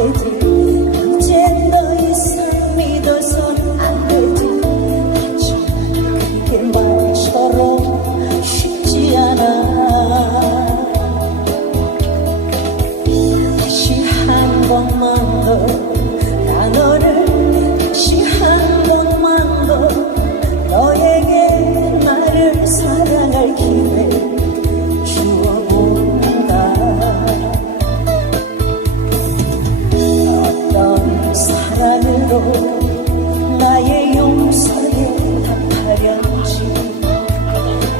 되지. 이젠 더 이상 믿어선 안 되지. 하지만 그게 말처럼 쉽지 않아. 다시 한 번만 더 나 너를 다시 한 번만 더 너에게 나를 사랑할 기회 주어본다. 어떤 사랑으로 나의 용서에 답하련지.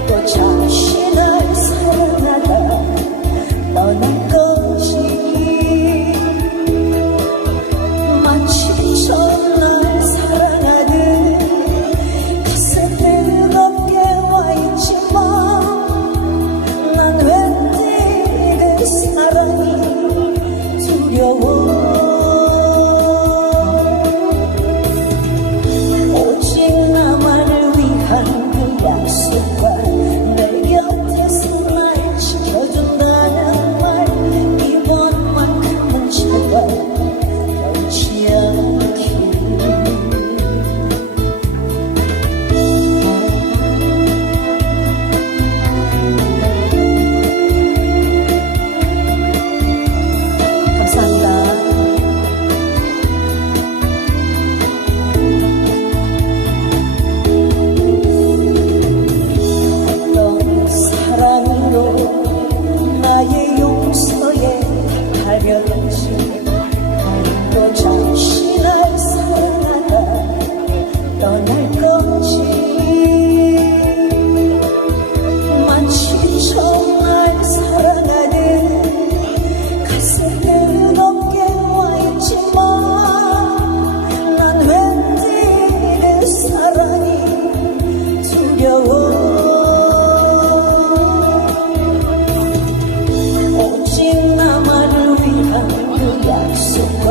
또 자신을 사랑하다 떠날 것이. 마치 처음 날 사랑하듯 가슴 뜨겁게 와있지만 난 왠지 그 사랑이 두려워. 오직 나만을 위한 그 약속과 내 곁에서 날 지켜준다는 말. 이번만큼은 제발 변치 않길. 감사합니다. 어떤 사랑으로 나의 용서에 달려든지. 또 자신을 사랑하다 떠날 것이. 마치 처음 날 사랑하듯 가슴 뜨겁게 와있지만 난 왠지 그 사랑이 두려워. 오직 나만을 위한 그 약속과